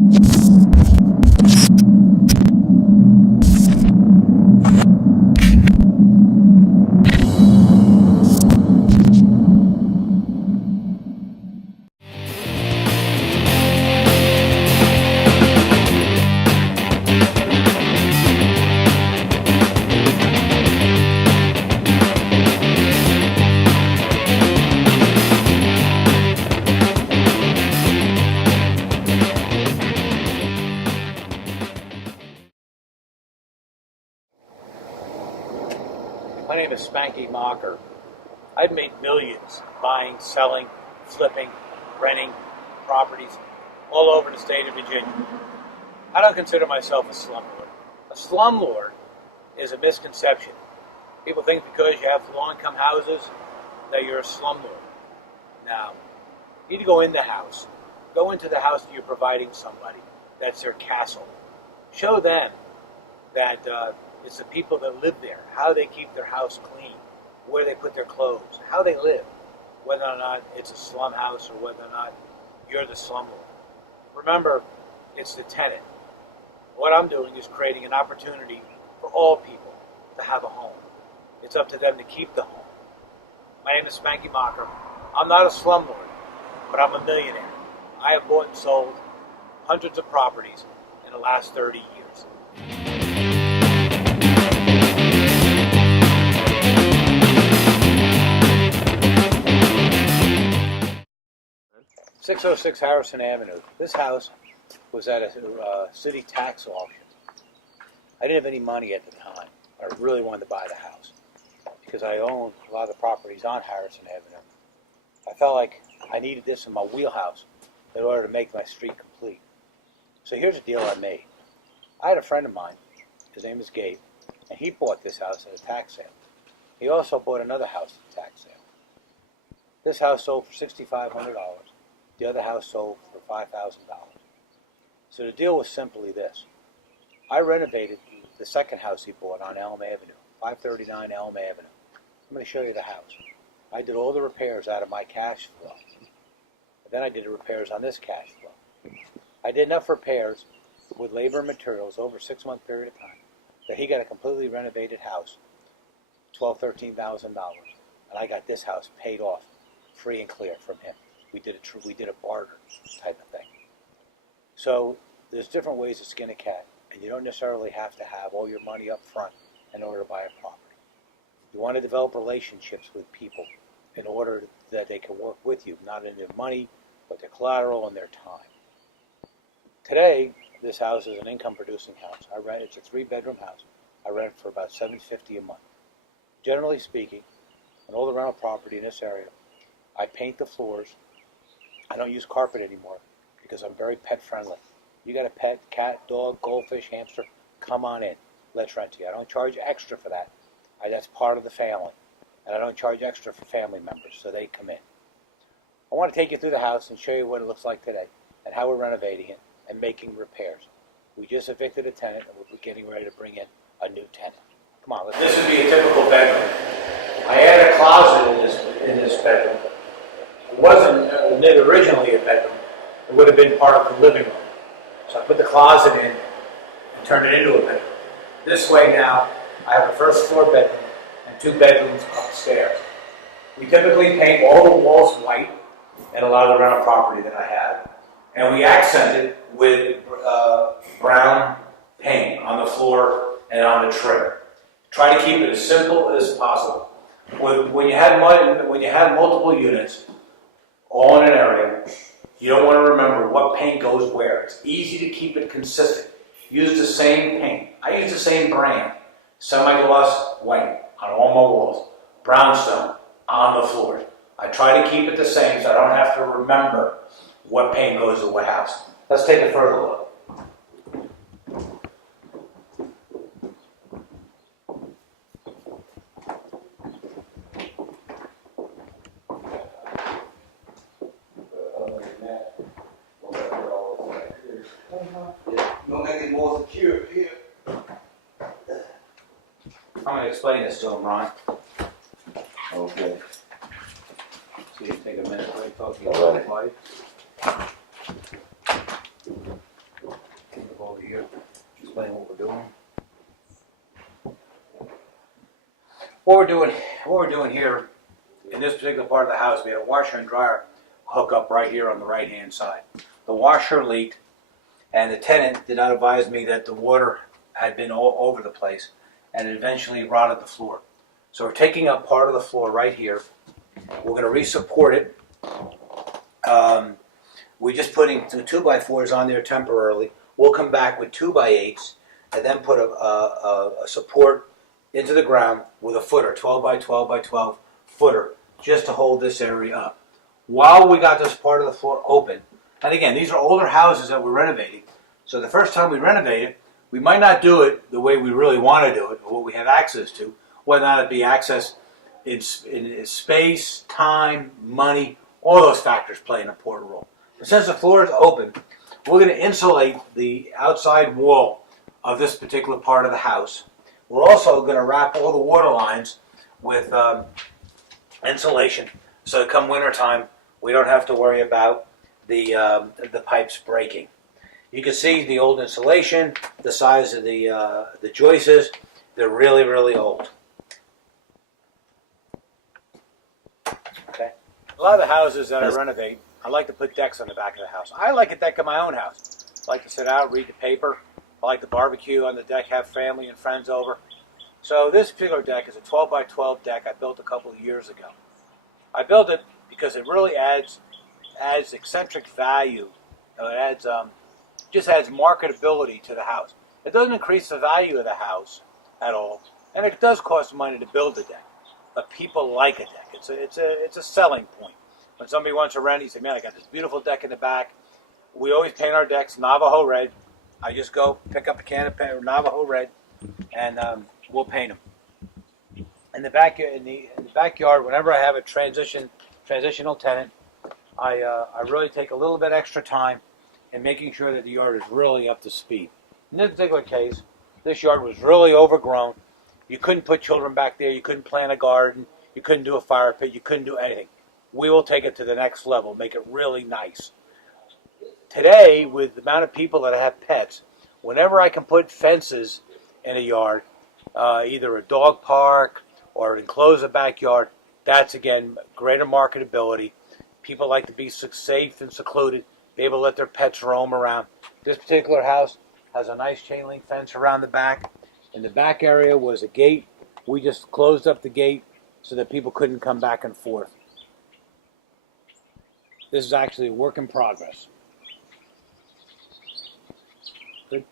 My name is Spanky Mocker. I've made millions buying, selling, flipping, renting properties all over the state of Virginia. I don't consider myself a slumlord. A slumlord is a misconception. People think because you have low-income houses that you're a slumlord. Now, you need to go in the house. Go into the house that you're providing somebody. That's their castle. Show them that it's the people that live there, how they keep their house clean, where they put their clothes, how they live, whether or not it's a slum house or whether or not you're the slumlord. Remember, it's the tenant. What I'm doing is creating an opportunity for all people to have a home. It's up to them to keep the home. My name is Spanky Mocker. I'm not a slumlord, but I'm a millionaire. I have bought and sold hundreds of properties in the last 30 years. 606 Harrison Avenue. This house was at a city tax auction. I didn't have any money at the time. I really wanted to buy the house because I own a lot of the properties on Harrison Avenue. I felt like I needed this in my wheelhouse in order to make my street complete. So here's a deal I made. I had a friend of mine, his name is Gabe, and he bought this house at a tax sale. He also bought another house at a tax sale. This house sold for $6,500. The other house sold for $5,000. So the deal was simply this. I renovated the second house he bought on Elm Avenue, 539 Elm Avenue. I'm going to show you the house. I did all the repairs out of my cash flow. And then I did the repairs on this cash flow. I did enough repairs with labor and materials over a 6-month period of time that he got a completely renovated house, $12,000, $13,000, and I got this house paid off free and clear from him. We did a barter type of thing. So there's different ways to skin a cat, and you don't necessarily have to have all your money up front in order to buy a property. You want to develop relationships with people in order that they can work with you, not in their money, but their collateral and their time. Today, this house is an income-producing house. It's a 3-bedroom house. I rent it for about $750 a month. Generally speaking, on all the rental property in this area, I paint the floors. I don't use carpet anymore because I'm very pet-friendly. You got a pet, cat, dog, goldfish, hamster, come on in. Let's rent to you. I don't charge extra for that. That's part of the family. And I don't charge extra for family members, so they come in. I want to take you through the house and show you what it looks like today and how we're renovating it and making repairs. We just evicted a tenant and we're getting ready to bring in a new tenant. Come on, this would be a typical bedroom. I added a closet in this bedroom. It wasn't originally a bedroom. It would have been part of the living room. So I put the closet in and turned it into a bedroom. This way now, I have a first floor bedroom and 2 bedrooms upstairs. We typically paint all the walls white in a lot of the rental property that I have, and we accent it with brown paint on the floor and on the trim. Try to keep it as simple as possible. When you have multiple units, all in an area, you don't want to remember what paint goes where. It's easy to keep it consistent. Use the same paint. I use the same brand. Semi-gloss white on all my walls. Brownstone on the floors. I try to keep it the same so I don't have to remember what paint goes to what house. Let's take a further look. Don't make it more secure here. I'm going to explain this to him, Ron. Okay. So you take a minute break talking about life. what we're doing here in this particular part of the house, we had a washer and dryer hookup right here on the right-hand side. The washer leaked, and the tenant did not advise me that the water had been all over the place, and it eventually rotted the floor. So we're taking up part of the floor right here. We're going to re-support it. We're just putting the 2x4s on there temporarily. We'll come back with 2x8s and then put a support into the ground with a footer, 12 by 12 by 12 footer, just to hold this area up. While we got this part of the floor open, and again, these are older houses that we're renovating, so the first time we renovate it, we might not do it the way we really want to do it, or what we have access to, whether or not it be access in space, time, money, all those factors play an important role. But since the floor is open, we're going to insulate the outside wall of this particular part of the house. We're also going to wrap all the water lines with insulation, so that come winter time, we don't have to worry about the pipes breaking. You can see the old insulation, the size of the joists. They're really, really old. Okay. A lot of the houses that I renovate, I like to put decks on the back of the house. I like a deck in my own house. I like to sit out, read the paper. I like to barbecue on the deck, have family and friends over. So this particular deck is a 12 by 12 deck I built a couple of years ago. I built it because it really adds eccentric value. It just adds marketability to the house. It doesn't increase the value of the house at all, and it does cost money to build a deck. But people like a deck. It's a selling point. When somebody wants to rent, you say, "Man, I got this beautiful deck in the back." We always paint our decks Navajo red. I just go pick up a can of paint, Navajo red, and we'll paint them. In the backyard, whenever I have a transitional tenant, I really take a little bit extra time in making sure that the yard is really up to speed. In this particular case, this yard was really overgrown. You couldn't put children back there. You couldn't plant a garden. You couldn't do a fire pit. You couldn't do anything. We will take it to the next level, make it really nice. Today, with the amount of people that have pets, whenever I can put fences in a yard, either a dog park or enclose a backyard, that's, again, greater marketability. People like to be safe and secluded, be able to let their pets roam around. This particular house has a nice chain link fence around the back. In the back area was a gate. We just closed up the gate so that people couldn't come back and forth. This is actually a work in progress. Good.